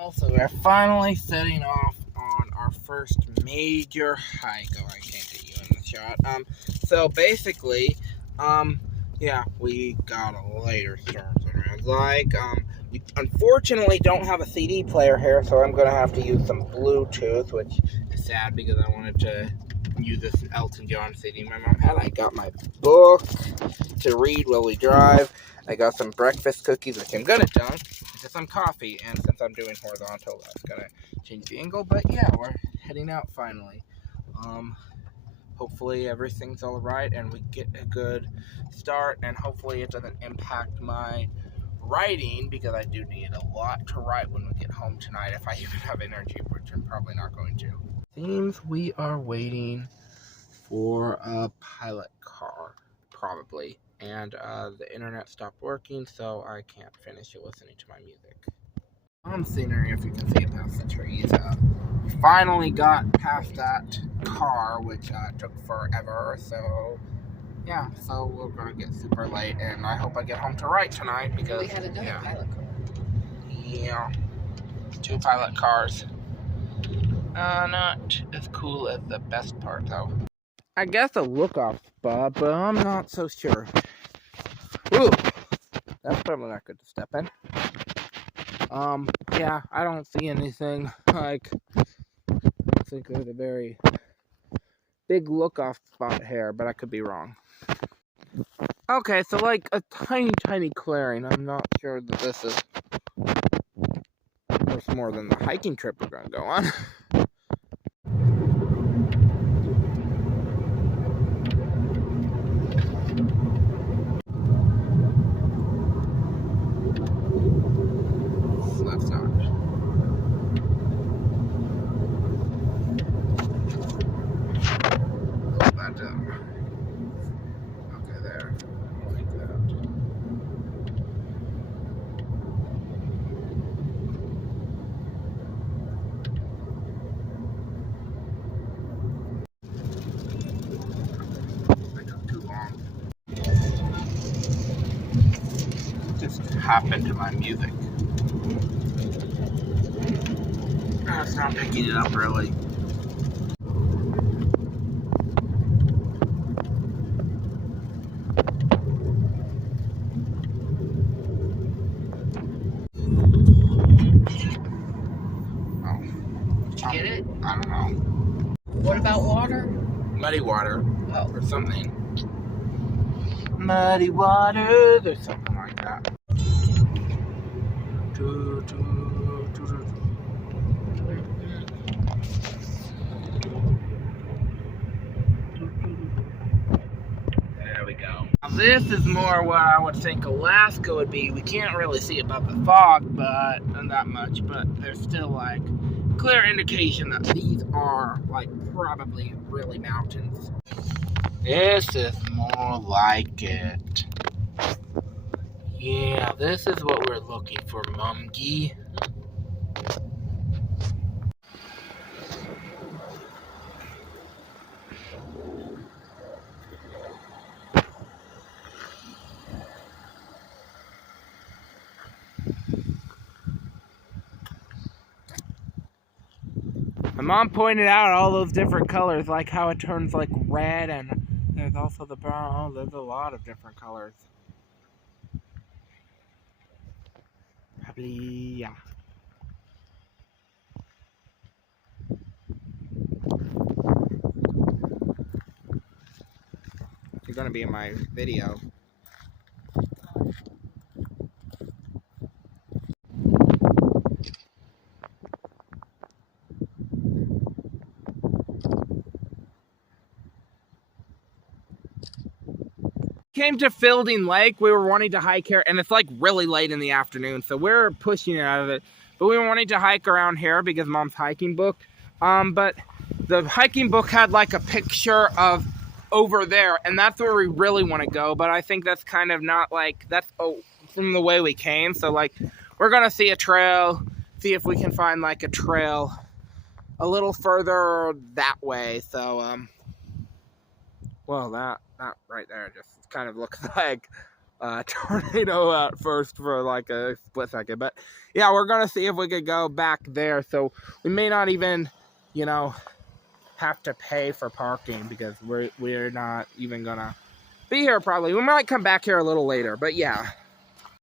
Also, we're finally setting off on our first major hike. Oh, I can't get you in the shot. So basically, yeah, we got a later start than I'd like. We unfortunately don't have a CD player here, so I'm gonna have to use some Bluetooth, which is sad because I wanted to use this Elton John CD my mom had. I got my book to read while we drive. I got some breakfast cookies, which I'm gonna dunk into some coffee, and since I'm doing horizontal, that's gonna change the angle. But yeah, we're heading out finally. Hopefully everything's all right and we get a good start, and hopefully it doesn't impact my writing, because I do need a lot to write when we get home tonight, if I even have energy, which I'm probably not going to. Seems we are waiting for a pilot car, probably, and the internet stopped working, so I can't finish listening to my music. Scenery, if you can see it past the trees. We finally got past that car, which took forever, so yeah, so we're gonna get super late, and I hope I get home to write tonight, because we had another pilot car. Yeah, 2 pilot cars. Not as cool as the best part, though. I guess a look-off spot, but I'm not so sure. Ooh, that's probably not good to step in. Yeah, I don't see anything. Like, I think there's a very big look-off spot here, but I could be wrong. Okay, so like a tiny clearing. I'm not sure that this is much more than the hiking trip we're gonna go on. Left side. Pull that down. Okay, there. Like that. I took too long. Just happened to my music. It's not picking it up really. Did you get it? I don't know. What about water? Muddy water. Oh. Or something. Muddy waters or something like that. There we go. Now this is more what I would think Alaska would be. We can't really see above the fog, but not that much, but there's still like clear indication that these are like probably really mountains. This is more like it. Yeah, this is what we're looking for, Mumgy. My mom pointed out all those different colors, like how it turns like red, and there's also the brown. Oh, there's a lot of different colors. Probably, yeah. You're gonna be in my video. Came to Fielding Lake. We were wanting to hike here, and it's like really late in the afternoon, so we're pushing it out of it. But we were wanting to hike around here because Mom's hiking book. But the hiking book had like a picture of over there, and that's where we really want to go. But I think that's kind of not like, that's from the way we came. So like, we're gonna see a trail, see if we can find like a trail a little further that way. So well, that right there just kind of looks like tornado at first for like a split second. But yeah, we're gonna see if we could go back there. So we may not even, you know, have to pay for parking because we're not even gonna be here probably. We might come back here a little later, but yeah.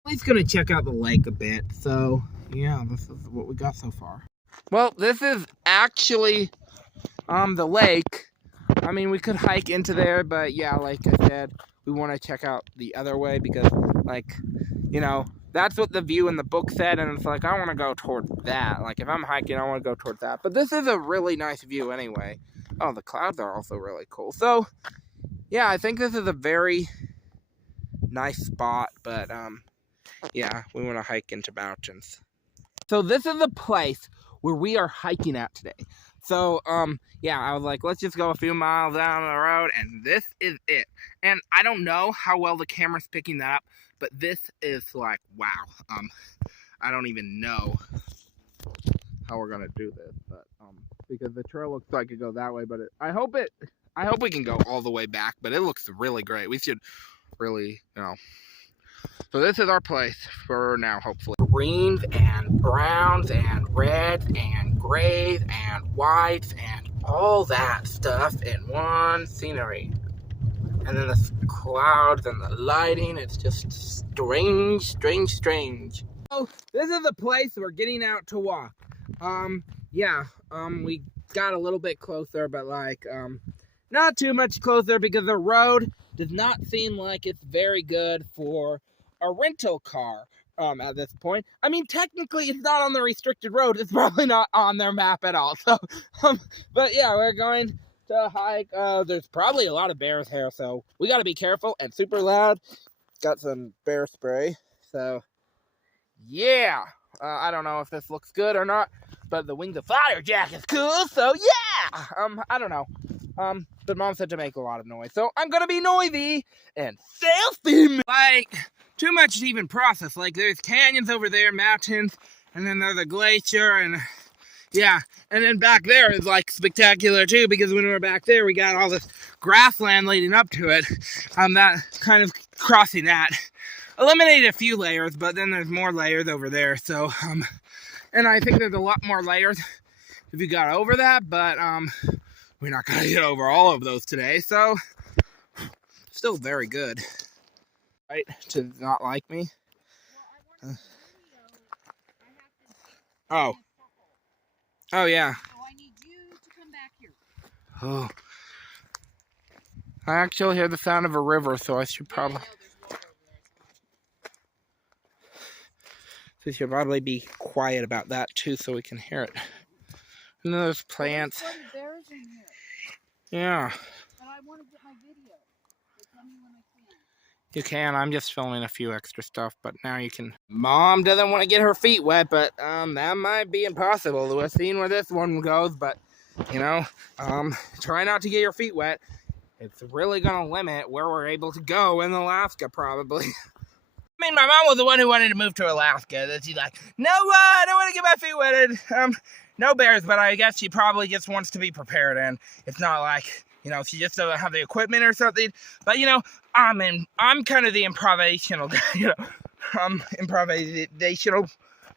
He's gonna check out the lake a bit. So yeah, this is what we got so far. Well, this is actually the lake. I mean, we could hike into there, but yeah, like I said, we want to check out the other way because, like, you know, that's what the view in the book said, and it's like, I want to go toward that. Like, if I'm hiking, I want to go toward that. But this is a really nice view anyway. Oh, the clouds are also really cool. So, yeah, I think this is a very nice spot, but, yeah, we want to hike into mountains. So this is the place where we are hiking at today. So, yeah, I was like, let's just go a few miles down the road, and this is it. And I don't know how well the camera's picking that up, but this is like, wow. I don't even know how we're gonna do this, but because the trail looks like it goes that way, but I hope we can go all the way back. But it looks really great. We should really, you know. So this is our place for now, hopefully. Greens and browns and reds and grays and whites and all that stuff in one scenery. And then the clouds and the lighting, it's just strange. So this is the place we're getting out to walk. Yeah, we got a little bit closer, but like, not too much closer because the road does not seem like it's very good for a rental car at this point. I mean, technically it's not on the restricted road. It's probably not on their map at all. So, but yeah, we're going to hike. There's probably a lot of bears here, so we got to be careful and super loud. Got some bear spray. So, yeah. I don't know if this looks good or not, but the Wings of Fire jacket's cool, so yeah! I don't know. But Mom said to make a lot of noise, so I'm gonna be noisy and stealthy. Like, too much to even process. Like, there's canyons over there, mountains, and then there's a glacier, and yeah. And then back there is, like, spectacular, too, because when we were back there, we got all this grassland leading up to it. That kind of crossing that eliminated a few layers, but then there's more layers over there, so, and I think there's a lot more layers if you got over that, but, we're not gonna get over all of those today, so, still very good. Right, to not like me? Oh. Oh, yeah. So I need you to come back here. Oh. I actually hear the sound of a river, so I should probably... We should probably be quiet about that too, so we can hear it. And then there's plants. Bears in here. Yeah. And I want to get my video. So tell me when I can. You can. I'm just filming a few extra stuff, but now you can. Mom doesn't want to get her feet wet, but that might be impossible. We're seeing where this one goes, but you know, try not to get your feet wet. It's really gonna limit where we're able to go in Alaska, probably. I mean, my mom was the one who wanted to move to Alaska. That she's like, no, I don't want to get my feet wetted. No bears, but I guess she probably just wants to be prepared, and it's not like, you know, she just doesn't have the equipment or something. But you know, I'm kind of the improvisational guy, you know, improvisational,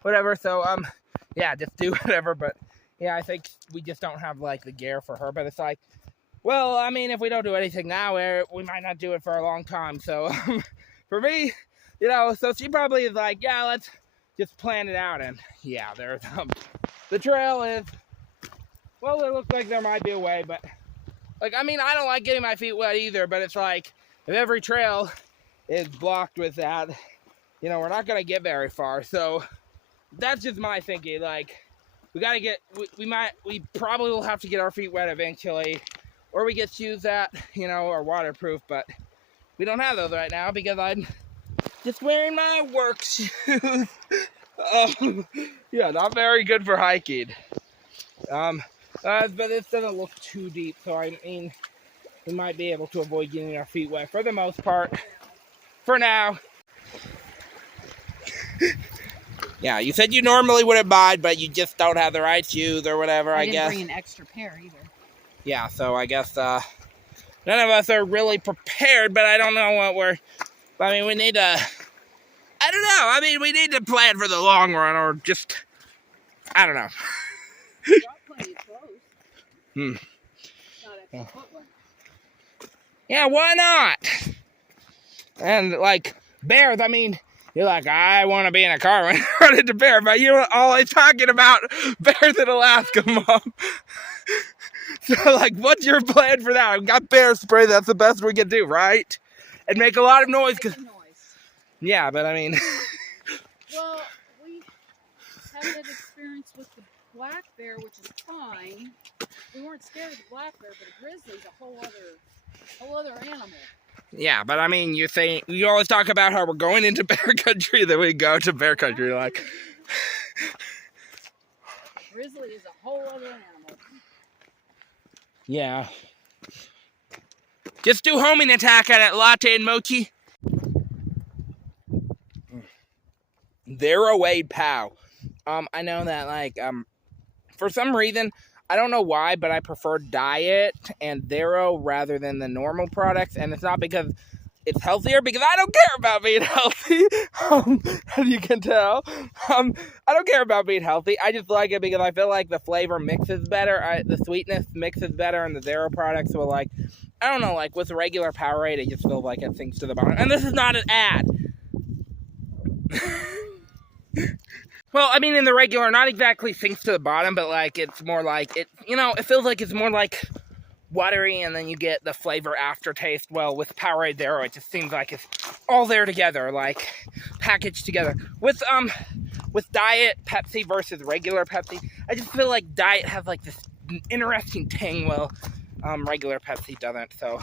whatever. So yeah, just do whatever. But yeah, I think we just don't have like the gear for her. But it's like, well, I mean, if we don't do anything now, we might not do it for a long time. So for me. You know, so she probably is like, yeah, let's just plan it out. And yeah, there's, the trail is, well, it looks like there might be a way, but, like, I mean, I don't like getting my feet wet either, but it's like, if every trail is blocked with that, you know, we're not going to get very far. So that's just my thinking. Like, we got to get, we probably will have to get our feet wet eventually, or we get shoes that, you know, are waterproof, but we don't have those right now because I'm just wearing my work shoes. Yeah, not very good for hiking. But this doesn't look too deep, so I mean, we might be able to avoid getting our feet wet for the most part. For now. Yeah, you said you normally wouldn't mind, but you just don't have the right shoes or whatever, I guess. I didn't bring an extra pair either. Yeah, so I guess none of us are really prepared, but I don't know what we're But I mean, we need to, I don't know. I mean, we need to plan for the long run or just, I don't know. You got plenty of clothes. Hmm. Not extra footwear. Yeah, why not? And like bears, I mean, you're like, I want to be in a car when I run into bear, but you're always talking about bears in Alaska, Mom. So like, what's your plan for that? I've got bear spray. That's the best we can do, right? And make a lot of noise. Make a noise. Yeah, but I mean, Well, we had that experience with the black bear, which is fine. We weren't scared of the black bear, but a grizzly's a whole other animal. yeah, but I mean, you always talk about how we're going into bear country, then we go to bear country, like. Grizzly is a whole other animal. Yeah. Just do homing attack at it, latte and mochi. They're away, pow. I know that, like, for some reason, I don't know why, but I prefer Diet and Zero rather than the normal products, and it's not because it's healthier, because I don't care about being healthy, as you can tell. I don't care about being healthy. I just like it because I feel like the flavor mixes better, the sweetness mixes better, and the Zero products will, like, I don't know, like, with the regular Powerade, it just feels like it sinks to the bottom. And this is not an ad. Well, I mean, in the regular, not exactly sinks to the bottom, but, like, it's more like, it feels like it's more, like, watery, and then you get the flavor aftertaste. Well, with Powerade Zero, it just seems like it's all there together, like, packaged together. With Diet Pepsi versus regular Pepsi, I just feel like Diet has, like, this interesting ting, well, regular Pepsi doesn't, so,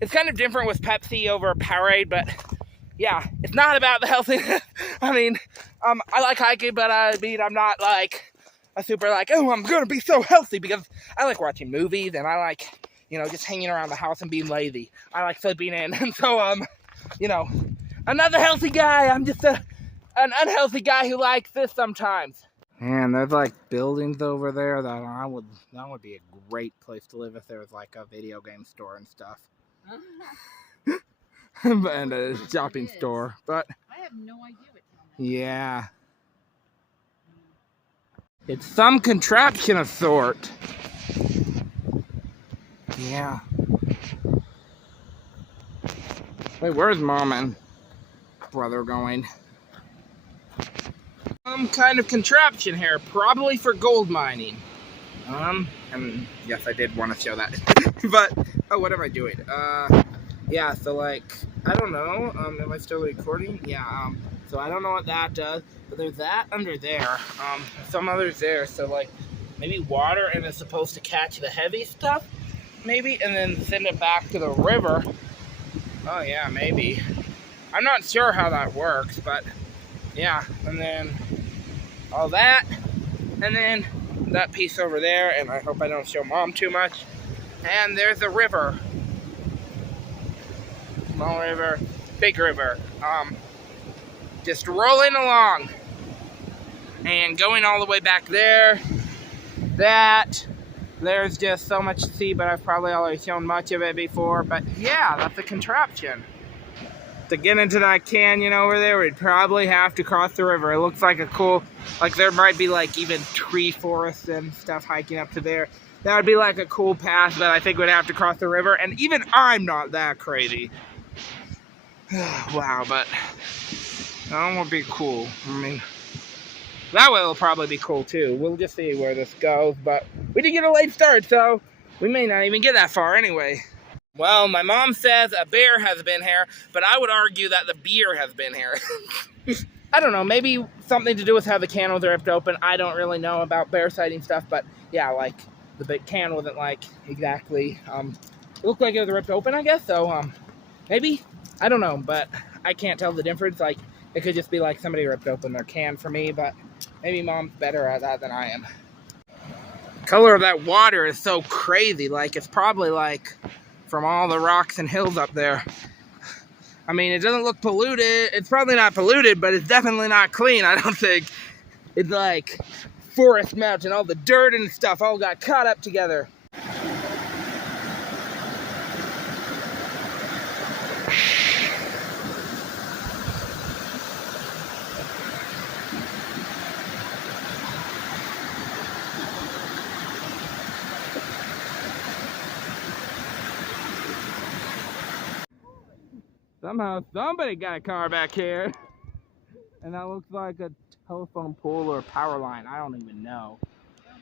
it's kind of different with Pepsi over Powerade, but yeah, it's not about the healthiness. I mean, I like hiking, but I mean, I'm not like a super like, oh, I'm gonna be so healthy, because I like watching movies and I like, just hanging around the house and being lazy. I like sleeping in, and so, I'm not the healthy guy. I'm just an unhealthy guy who likes this sometimes. Man, there's like buildings over there that would be a great place to live if there was like a video game store and stuff. And a shopping store, but I have no idea what town that yeah, it's some contraption of sort. Yeah. Wait, where's Mom and brother going? Some kind of contraption here, probably for gold mining. And yes, I did want to show that. But oh, what am I doing? Yeah, so like, I don't know, am I still recording? Yeah, so I don't know what that does, but there's that under there, some others there, so like, maybe water, and it's supposed to catch the heavy stuff, maybe, and then send it back to the river. Oh yeah, maybe. I'm not sure how that works, but yeah, and then all that, and then that piece over there, and I hope I don't show Mom too much, and there's the river. Small river, big river, just rolling along, and going all the way back there. There's just so much to see, but I've probably already shown much of it before, but yeah, that's a contraption. To get into that canyon over there, we'd probably have to cross the river. It looks like a cool, like there might be like even tree forests and stuff hiking up to there. That would be like a cool path, but I think we'd have to cross the river, and even I'm not that crazy. Wow, but that would be cool. I mean, that will probably be cool too. We'll just see where this goes, but we did get a late start, so we may not even get that far anyway. Well, my mom says a bear has been here, but I would argue that the beer has been here. I don't know, maybe something to do with how the can was ripped open. I don't really know about bear sighting stuff, but yeah, like, the big can wasn't like exactly, it looked like it was ripped open, I guess, so, maybe? I don't know, but I can't tell the difference. Like, it could just be like somebody ripped open their can for me, but maybe Mom's better at that than I am. The color of that water is so crazy. Like, it's probably like from all the rocks and hills up there. I mean, it doesn't look polluted. It's probably not polluted, but it's definitely not clean, I don't think. It's like forest mountain, all the dirt and stuff all got caught up together. Somehow somebody got a car back here. And that looks like a telephone pole or a power line. I don't even know.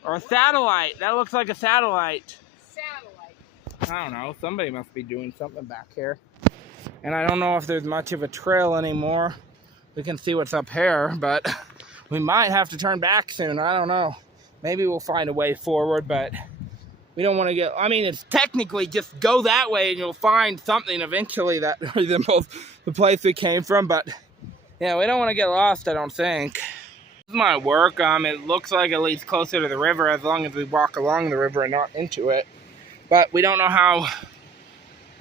Or a satellite. That looks like a satellite. Satellite. I don't know. Somebody must be doing something back here. And I don't know if there's much of a trail anymore. We can see what's up here, but we might have to turn back soon. I don't know. Maybe we'll find a way forward, but we don't want to get... I mean, it's technically just go that way and you'll find something eventually that resembles the place we came from, but yeah, we don't want to get lost, I don't think. This might work. It looks like it leads closer to the river as long as we walk along the river and not into it. But we don't know how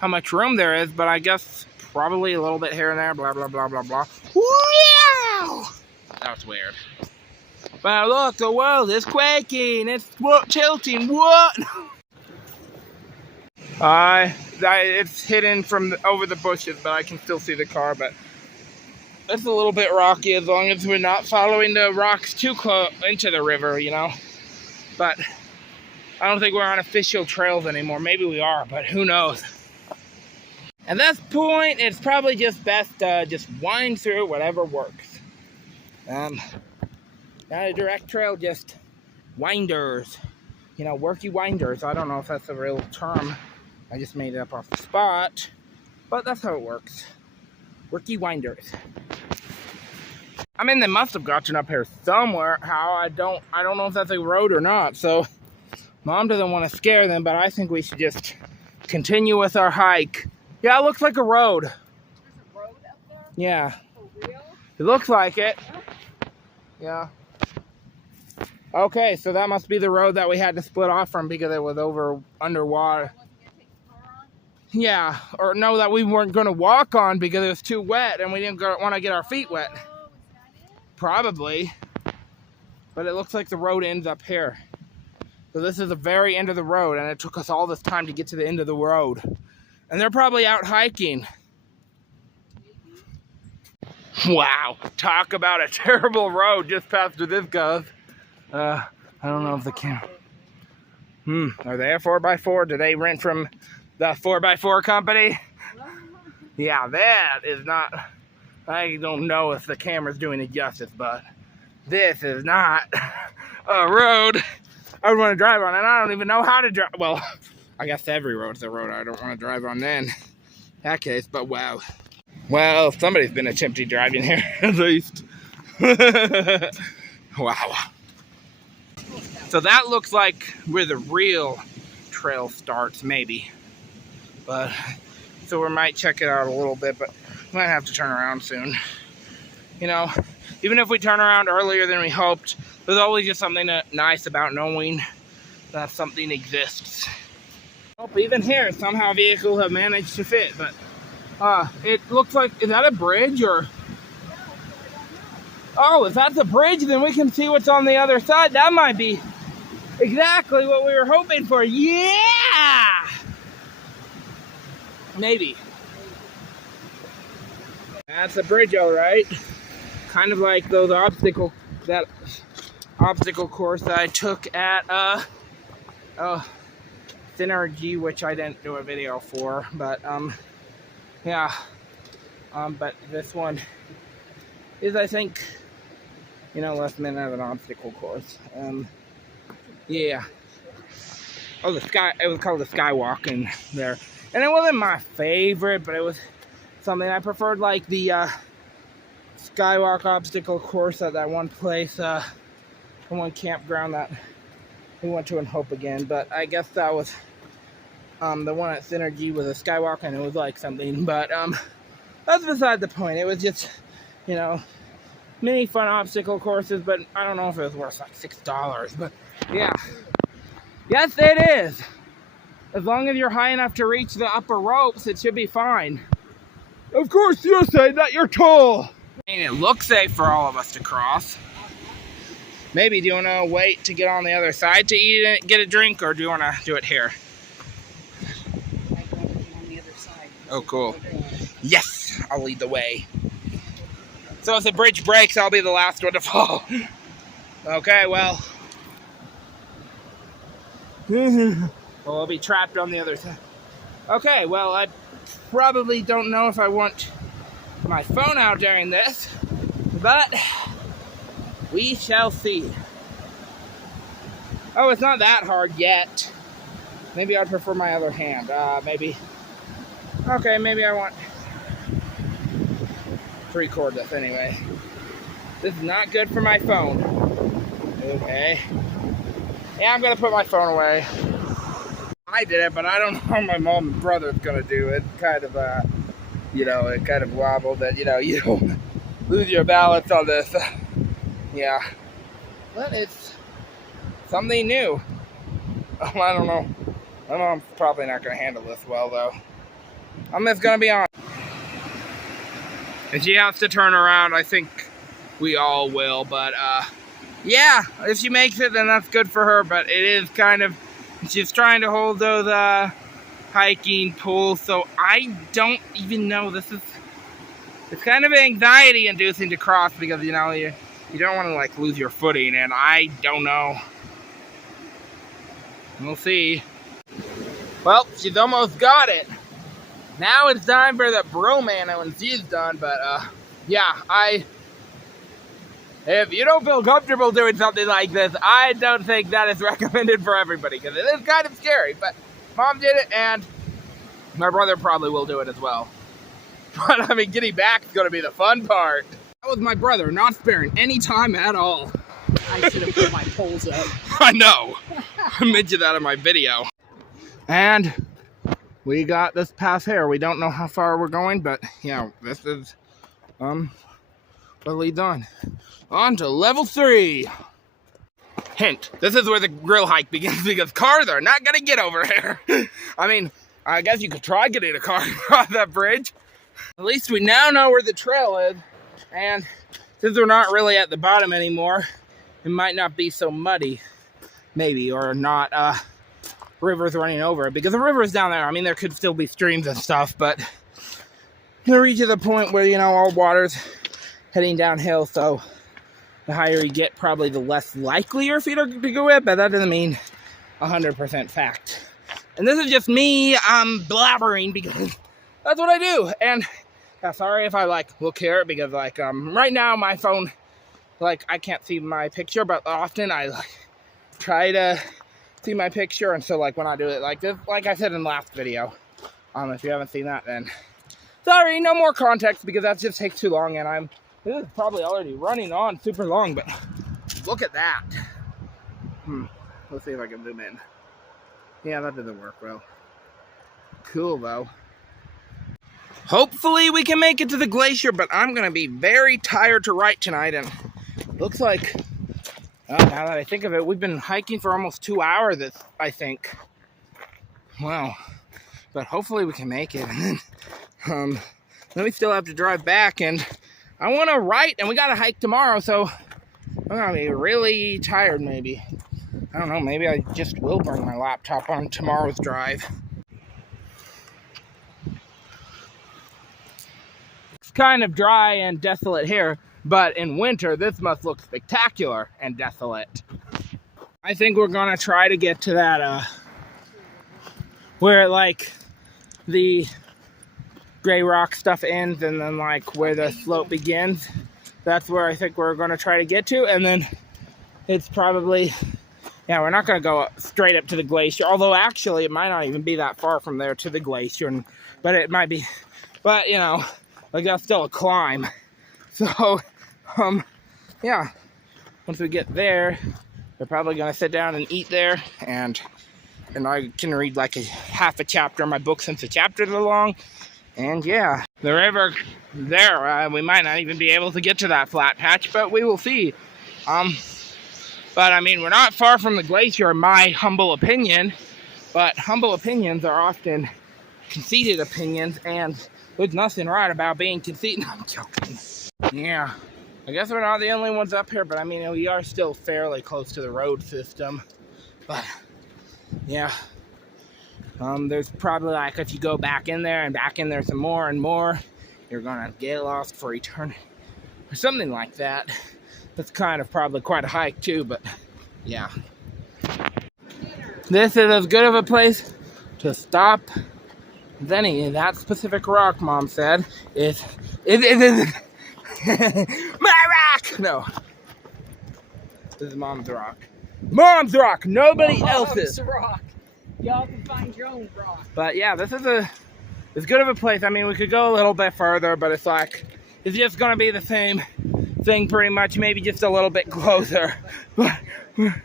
much room there is, but I guess probably a little bit here and there, blah, blah, blah, blah, blah. Wow! That was weird. But look, the world is quaking. It's tilting. What? It's hidden from over the bushes, but I can still see the car. But it's a little bit rocky as long as we're not following the rocks too close into the river, you know. But I don't think we're on official trails anymore. Maybe we are, but who knows? At this point, it's probably just best to just wind through whatever works. Not a direct trail, just winders. You know, worky winders. I don't know if that's a real term. I just made it up off the spot. But that's how it works. Worky winders. I mean, they must have gotten up here somewhere. How? I don't know if that's a road or not. So, Mom doesn't want to scare them, but I think we should just continue with our hike. Yeah, it looks like a road. There's a road up there? Yeah. For real? It looks like it. Oh. Yeah. Okay, so that must be the road that we had to split off from because it was underwater. Yeah, or no, that we weren't going to walk on because it was too wet and we didn't want to get our feet wet. Oh, is that it? Probably. But it looks like the road ends up here. So this is the very end of the road, and it took us all this time to get to the end of the road. And they're probably out hiking. Wow, talk about a terrible road just past where this goes. I don't know if the camera... Are they a 4x4? Do they rent from the 4x4 company? Yeah, that is not... I don't know if the camera's doing it justice, but this is not a road I would want to drive on, and I don't even know how to drive. Well, I guess every road's a road I don't want to drive on then. In that case, but wow. Well, somebody's been attempting driving here, at least. Wow. So that looks like where the real trail starts, maybe. But, so we might check it out a little bit, but we might have to turn around soon. You know, even if we turn around earlier than we hoped, there's always just something nice about knowing that something exists. Oh, even here, somehow vehicles have managed to fit, but it looks like, is that a bridge or? Oh, if that's a bridge, then we can see what's on the other side. That might be exactly what we were hoping for. Yeah! Maybe. That's a bridge, all right. Kind of like those obstacle course that I took at Synergy, which I didn't do a video for, but yeah. But this one is, I think, you know, less than an obstacle course. Yeah. Oh, it was called the Skywalk in there. And it wasn't my favorite, but it was something I preferred, like the Skywalk obstacle course at that one place, the one campground that we went to in Hope again. But I guess that was the one at Synergy was a Skywalk, and it was like something. But that's beside the point. It was just, you know, many fun obstacle courses, but I don't know if it was worth like $6. But yeah, yes, it is. As long as you're high enough to reach the upper ropes, it should be fine. Of course, you say that you're tall. I mean, it looks safe for all of us to cross. Maybe, do you want to wait to get on the other side to eat it, get a drink, or do you want to do it here? I'd rather be on the other side. Oh, cool. Yes, I'll lead the way. So if the bridge breaks, I'll be the last one to fall. Okay, well. Well, I'll be trapped on the other side. Okay, well, I probably don't know if I want my phone out during this, but we shall see. Oh, it's not that hard yet. Maybe I'd prefer my other hand. Maybe. Okay, maybe I want to record this anyway. This is not good for my phone. Okay. Yeah, I'm gonna put my phone away. I did it, but I don't know how my mom and brother's gonna do it. Kind of, it kind of wobbled that, you don't lose your balance on this. Yeah. But it's something new. I don't know. My mom's probably not gonna handle this well, though. I'm just gonna be honest. If she has to turn around, I think we all will, but, yeah, if she makes it, then that's good for her, but it is kind of, she's trying to hold those, hiking poles, so I don't even know, it's kind of anxiety inducing to cross, because, you don't want to, like, lose your footing, and I don't know. We'll see. Well, she's almost got it. Now it's time for the bromano when she's done, but, yeah, if you don't feel comfortable doing something like this, I don't think that is recommended for everybody, because it is kind of scary, but Mom did it, and my brother probably will do it as well. But, I mean, getting back is going to be the fun part. That was my brother, not sparing any time at all. I should have put my poles up. I know. I mentioned that in my video. And we got this pass here. We don't know how far we're going, but, this is, what leads on. On to level 3. Hint, this is where the grill hike begins because cars are not gonna get over here. I mean, I guess you could try getting a car across that bridge. At least we now know where the trail is. And since we're not really at the bottom anymore, it might not be so muddy. Maybe, or not rivers running over it. Because the river's down there. I mean, there could still be streams and stuff, but we'll reach to the point where, all water's heading downhill, so the higher you get, probably the less likely your feet are to go in, but that doesn't mean 100% fact. And this is just me, blabbering because that's what I do. And yeah, sorry if I look here because right now my phone, I can't see my picture, but often I try to see my picture, and so when I do it like this, like I said in the last video, if you haven't seen that, then sorry, no more context because that just takes too long, and this is probably already running on super long, but look at that. Let's see if I can zoom in. Yeah, that doesn't work well. Cool, though. Hopefully we can make it to the glacier, but I'm going to be very tired to write tonight, and looks like, now that I think of it, we've been hiking for almost 2 hours, I think. Wow. But hopefully we can make it, and then we still have to drive back, and I want to write, and we got to hike tomorrow, so I'm going to be really tired, maybe. I don't know, maybe I just will bring my laptop on tomorrow's drive. It's kind of dry and desolate here, but in winter, this must look spectacular and desolate. I think we're going to try to get to that, where, the gray rock stuff ends, and then where the slope begins. That's where I think we're going to try to get to, and then it's probably, we're not going to go straight up to the glacier, although actually it might not even be that far from there to the glacier, but it might be, but that's still a climb. So once we get there, we're probably going to sit down and eat there, and I can read half a chapter of my book since the chapters are long. And the river there, we might not even be able to get to that flat patch, but we will see. But I mean, we're not far from the glacier in my humble opinion, but humble opinions are often conceited opinions, and there's nothing right about being conceited. No, I'm joking. Yeah, I guess we're not the only ones up here, but I mean, we are still fairly close to the road system. But there's probably if you go back in there and back in there some more and more, you're gonna get lost for eternity or something like that. That's kind of probably quite a hike too, but yeah. This is as good of a place to stop Then that specific rock, Mom said, is my rock. No, this is Mom's rock. Mom's rock. Nobody else's rock. Y'all can find your own rock. But yeah, this is as good of a place. I mean, we could go a little bit further, but it's like it's just gonna be the same thing pretty much, maybe just a little bit closer. It's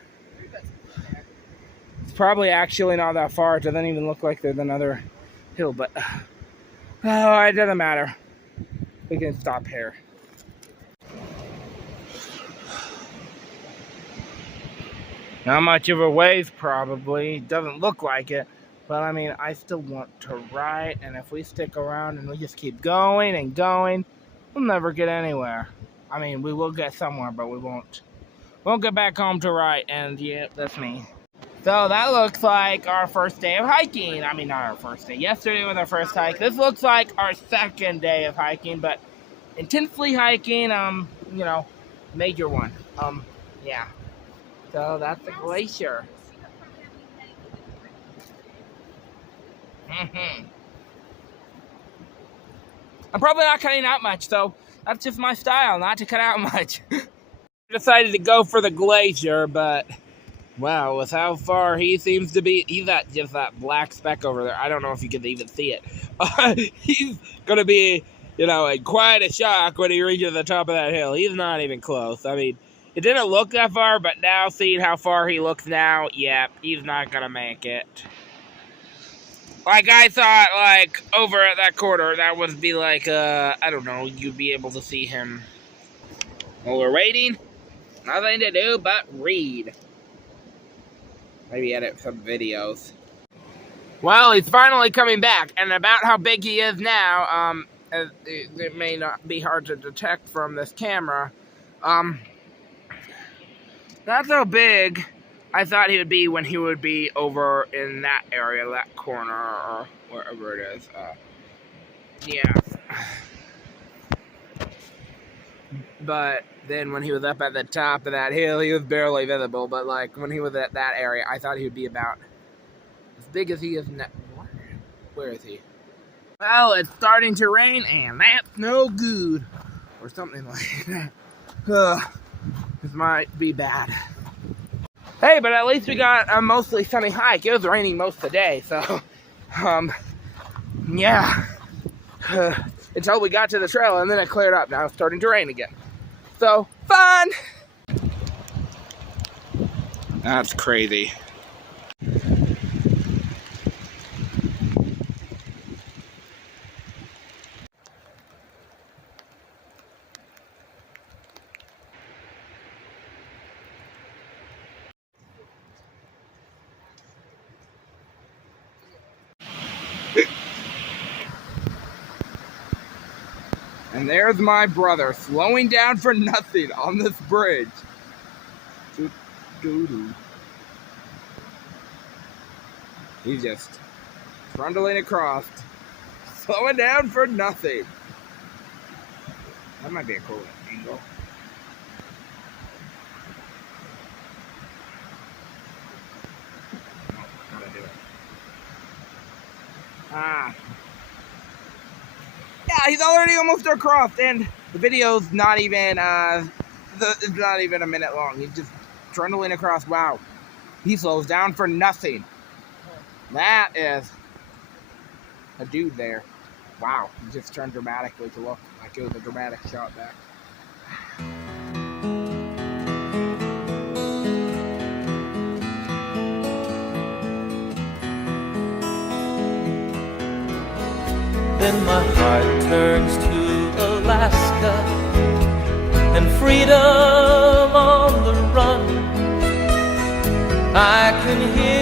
probably actually not that far. It doesn't even look like there's another hill, but oh, it doesn't matter. We can stop here. Not much of a ways, probably. Doesn't look like it. But I mean, I still want to ride, and if we stick around and we just keep going and going, we'll never get anywhere. I mean, we will get somewhere, but we won't get back home to ride, and yeah, that's me. So that looks like our first day of hiking. I mean, not our first day. Yesterday was our first hike. This looks like our second day of hiking, but intensely hiking, you know, major one. Yeah. So that's the glacier. I'm probably not cutting out much, so that's just my style, not to cut out much. Decided to go for the glacier, but wow, with how far he seems to be, he's at just that black speck over there. I don't know if you can even see it. He's gonna be, you know, in quite a shock when he reaches the top of that hill. He's not even close. I mean, it didn't look that far, but now seeing how far he looks now, yeah, he's not gonna make it. Like, I thought, like, over at that corner, that would be like, I don't know, you'd be able to see him. Well, we're waiting. Nothing to do but read. Maybe edit some videos. Well, he's finally coming back, and about how big he is now, it may not be hard to detect from this camera. That's how big I thought he would be when he would be over in that area, that corner, or wherever it is. Yeah. But then when he was up at the top of that hill, he was barely visible. But like when he was at that area, I thought he would be about as big as he is now. Where is he? Well, it's starting to rain, and that's no good. Or something like that. This might be bad. Hey, but at least we got a mostly sunny hike. It was raining most of the day, so, yeah. Until we got to the trail, and then it cleared up. Now it's starting to rain again. So, fun! That's crazy. And there's my brother slowing down for nothing on this bridge. He's just trundling across, slowing down for nothing. That might be a cool angle. No, gotta do it. Yeah, he's already almost across, and the video's not even it's not even a minute long. He's just trundling across. Wow, he slows down for nothing. That is a dude there. Wow, he just turned dramatically to look like it was a dramatic shot back. Then my heart turns to Alaska and freedom on the run. I can hear